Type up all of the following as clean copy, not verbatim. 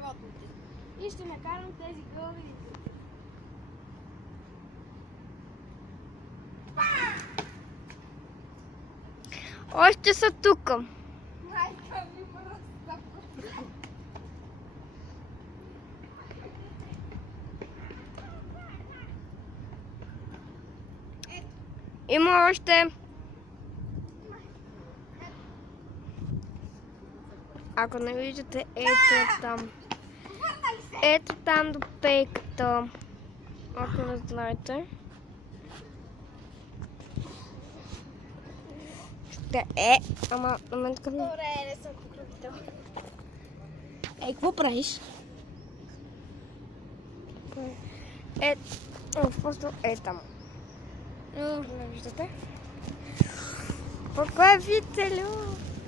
животните. И ще накарам тези гълъби да излетят. Още са тук. Майка ми просто. Има още. Ако не виждате, ето там. Ето там до пейката. Ако не знаете. Ще ама на мен така... Добре, не съм покровител. Ей, какво правиш? Просто там. Не виждате? Покровителю!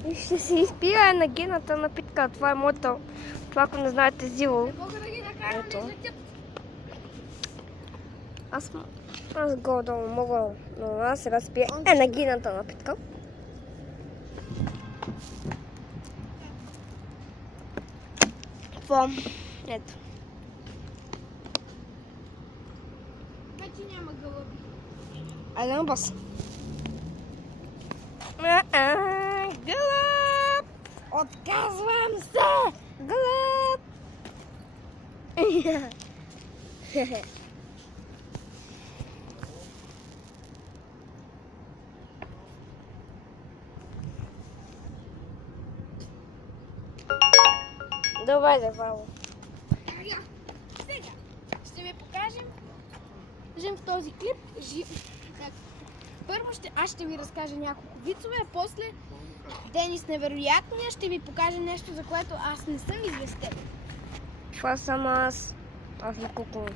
И ще си изпия енергийната напитка. Това е моето. Това, ако не знаете, зило. Не мога да ги накарам да излетят. Аз горе-долу мога, но аз сега си пия енергийната напитка. Ето. Вече няма гълъби. Айде на бас. Гълъб! Отказвам се! Гълъб! Добре, Вало. Сега ще ви покажем в този клип. Първо аз ще ви разкажа няколко вицове, а после Денис невероятния ще ви покаже нещо, за което аз не съм известен. Това съм аз. Аз не кукувам.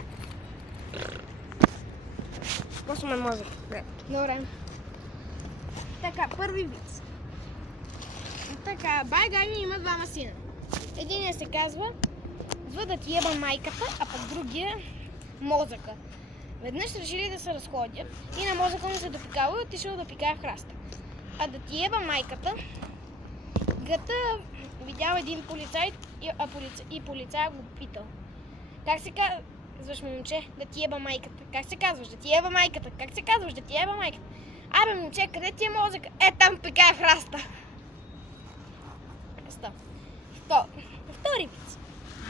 Просто ме мазах. Добре. Така, първи виц. Така, бай Ганю има двама сина. Единият се казва "Зва да ти еба майката", а пък другия "Мозъка". Веднъж решили да се разходят и на мозъка му се допикава и отишъл да пикае в храста. А да ти еба майката, гъта видял един полицай и полицай го питал: "Как се казваш, момче, да ти еба майката? Как се казваш, да ти еба майката? Как се казваш, да ти еба майката?" "Абе, момче, къде ти е мозъка?" Там пикае в храста." Втори виц.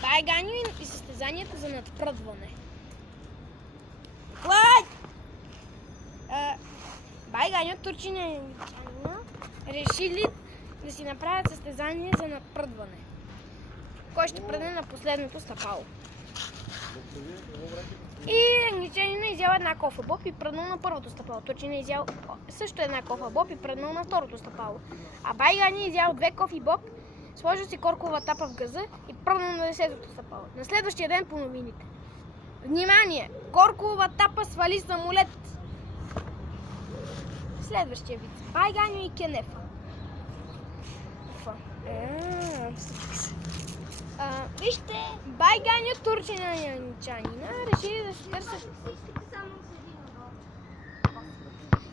Бай Ганю и състезанията за надпръдване. Бай Ганю, турчин и англичанина решили да си направят състезание за надпръдване. Кой ще пръдне на последното стъпало? И англичанина изял една кофа боб и пръднал на първото стъпало. Турчин е изял също една кофа боб и пръднал на второто стъпало. А Бай Ганю изял две кофи боб, сложил си коркова тапа в газа и пръднал на 10-то стъпало. На следващия ден по новините: "Внимание! Коркова тапа свали самолет!" Следващия вид. Бай Ганю и Кенефа. Вижте, Бай Ганю, турчина и англичанина решили да се търсят.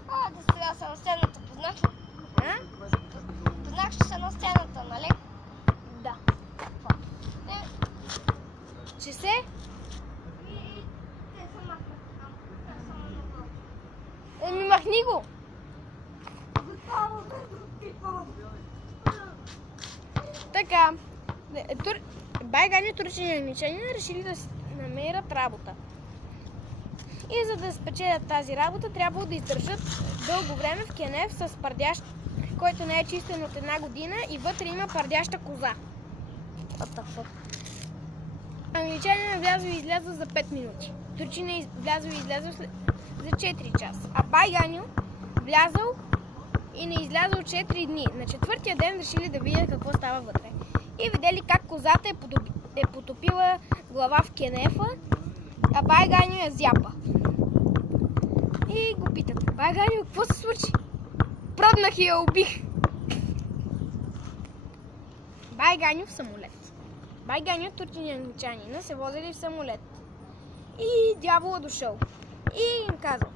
Да сега са на сцената, познах ли? Познах, че са на сцената, нали? Да. Че се? Махни го! Така, Бай Ганю, турчин и англичанин решили да си намерят работа. И за да спечелят тази работа, трябвало да издържат дълго време в кенеф с пардящ, който не е чистен от 1 година, и вътре има пардяща коза. Англичанинът влязъл и излязъл за 5 минути. Турчинът влязъл и излязъл за 4 часа. А Бай Ганю влязъл и не излязъл 4 дни. На 4-тия ден решили да видят какво става вътре. И видели как козата е потопила глава в кенефа, а Бай Ганю я зяпа. И го питат: "Бай Ганю, какво се случи?" "Пръднах и я убих." Бай Ганю в самолет. Бай Ганю, турчин и англичанина се возили в самолет. И дявола дошъл. И им казал: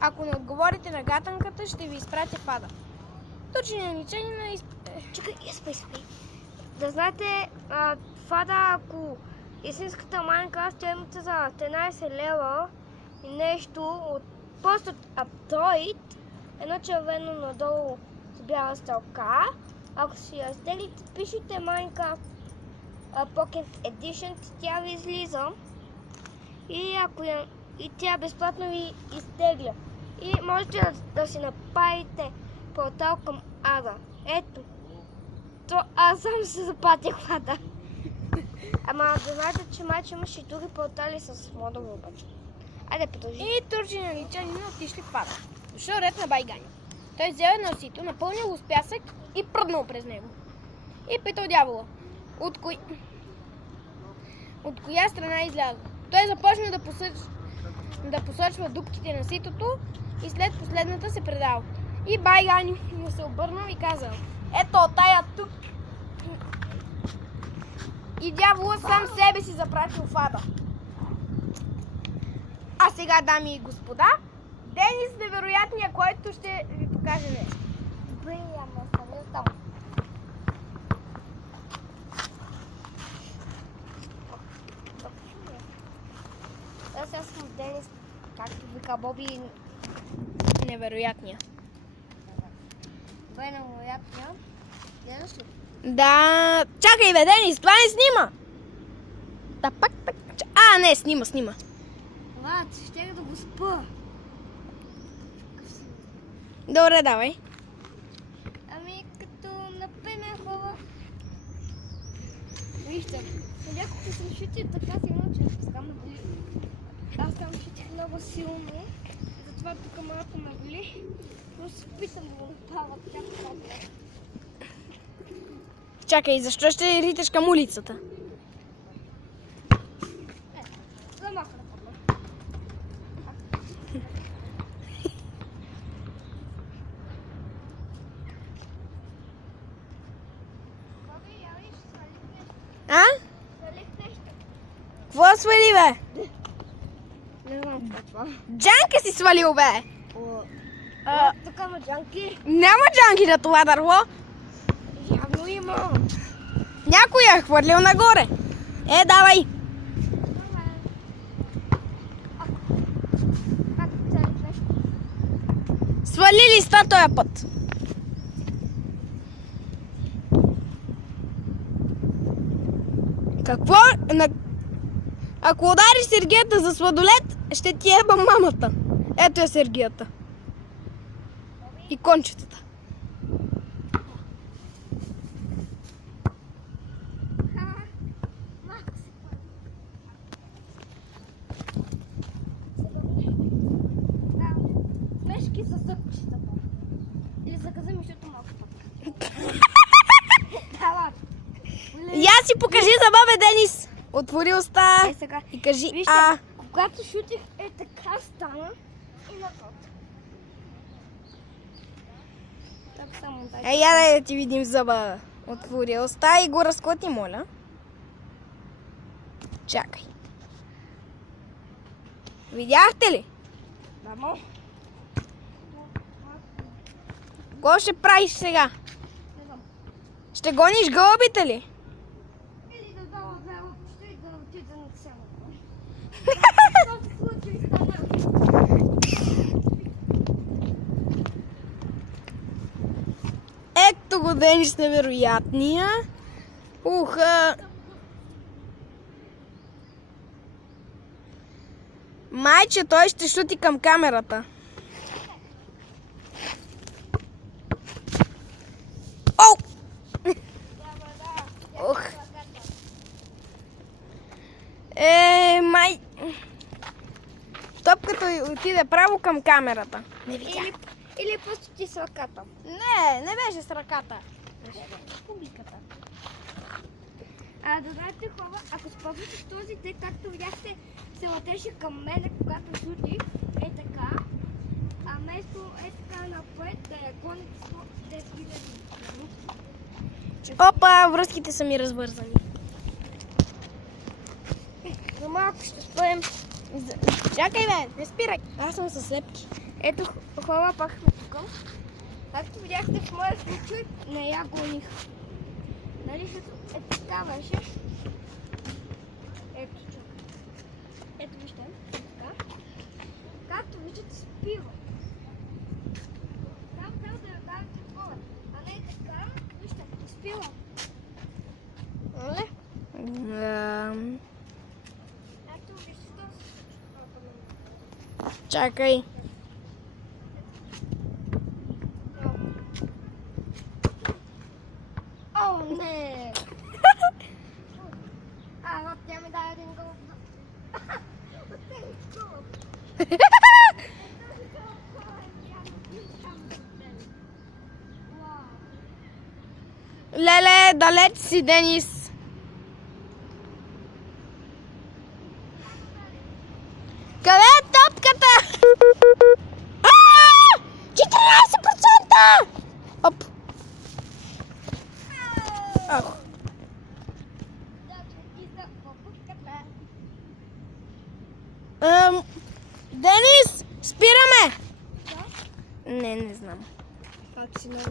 "Ако не отговорите на гатанката, ще ви изпратя в ада." Турчин и англичанина Чакай, спай. Да знаете, Фада, ако истинската Майнкрафт ще имате за 13 лева и нещо от просто Update, едно червено надолу с бяла стрелка. Ако си я изтеглите, пишете Minecraft Pocket Edition, тя ви излиза. И тя безплатно ви изтегля. И можете да си направите портал към Ада. Ето. То аз сам се запатих Ада. Ама да знаете, че майче имаш и други портали с модове обаче. Айде, продължи. И турчина личанина отишли в Ада. Дошъл ред на Байгани. Той взел едно сито, напълнил го с пясък и пръднал през него. И питал дявола, от коя страна изляза. Той започна да посочва дупките на ситото и след последната се предал. И Байгани му се обърнал и казал, ето тая тук. И дявола сам себе си запратил в Ада. А сега, дами и господа, Денис невероятния, който ще ви покаже нещо. Добре, ама оставя там. Аз съм Денис, както вика Боби. Невероятния. Добре, невероятния. Гледаш ли? Да, чакай бе, Денис, това не снима. Да, пак. А, не, снима. Лад, ще да го спа. Добре, давай. Ами, като например хора. Вижте, няколко съм шутил така силно, че сега ме боли. Аз там шутих много силно, затова тук малко ме боли. Но се опитам да го направя така. Чакай, защо ще риташ към улицата? Замаха да падна. А? Свалих нещо. Какво свали, бе? Не знам какво това. Джанка си свалил, бе! Тук има джанки. Няма джанки на това дърво. Явно има. Някой я е хвърлил нагоре. Давай! Свали листа този път. Какво? Ако удариш Сергията за сладолет, ще ти еба мамата. Ето е Сергията. И кончетата. Смешки с зъбчетата. Или заказа ми, защото малко пък. Давай. Я си покажи за бабе Денис. Отвори уста Сега. и кажи Вижте, а. когато шутих така стана и напред. Так само дай. Я да ти видим зъба. Отвори уста и го разклати, моля. Чакай. Видяхте ли? Мамо. Какво ще правиш сега? Не знам. Ще гониш гълъбите ли? Или да дава две лъпчета и да отида на селото. Ето го Денис невероятния. Уха. Майче, той ще шути към камерата. Оу! Ух. Май... Топката отиде право към камерата. Не видях. Или просто ти с ръката. Не беше с ръката. Публиката. Да знаете хора, ако спомняте този ден, както видяхте, се летеше към мене, когато шутих, така. А вместо така напред да я гони 10 000. Опа, връзките са ми развързани. За малко ще спрем. Чакай, бе, не спирай. Аз съм със слепки. Ето хора, пак сме тук. Както видяхте в моя случай, не я гоних. Нали, защото така беше. Ето виж, Чакай. О, не! Тя ми даде един гол. Леле, далеч си, Денис. Къде е топката? 14%! Оп. Ох. Денис, спираме! Не знам. Как си много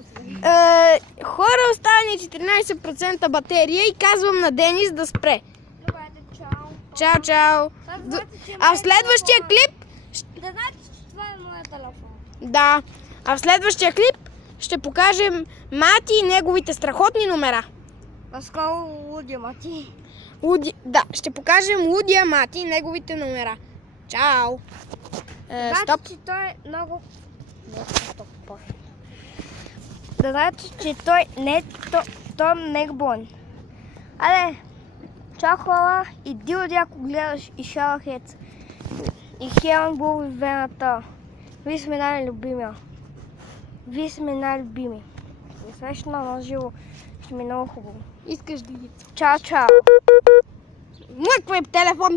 Хора, остава ни 14% батерия и казвам на Денис да спре. Добре, чао. Чао, чао. А в следващия клип, Да знаете, че това е моят телефон. да, а в следващия клип ще покажем Мати и неговите страхотни номера. Скоро лудя, Мати. Да, ще покажем Лудия Мати и неговите номера. Чао. Стоп. Че той е много... Да знаете, че той не е... Той е мега болен. Але, чао хора и Дилди, ако гледаш и Шалахец. И Хелен Бул и Вената. Вие сме най-любимия. Вие сме най-любими. И срещна на живо. Ще ми е много хубаво. Искаш да ги... Чао, чао. Млъквай телефон.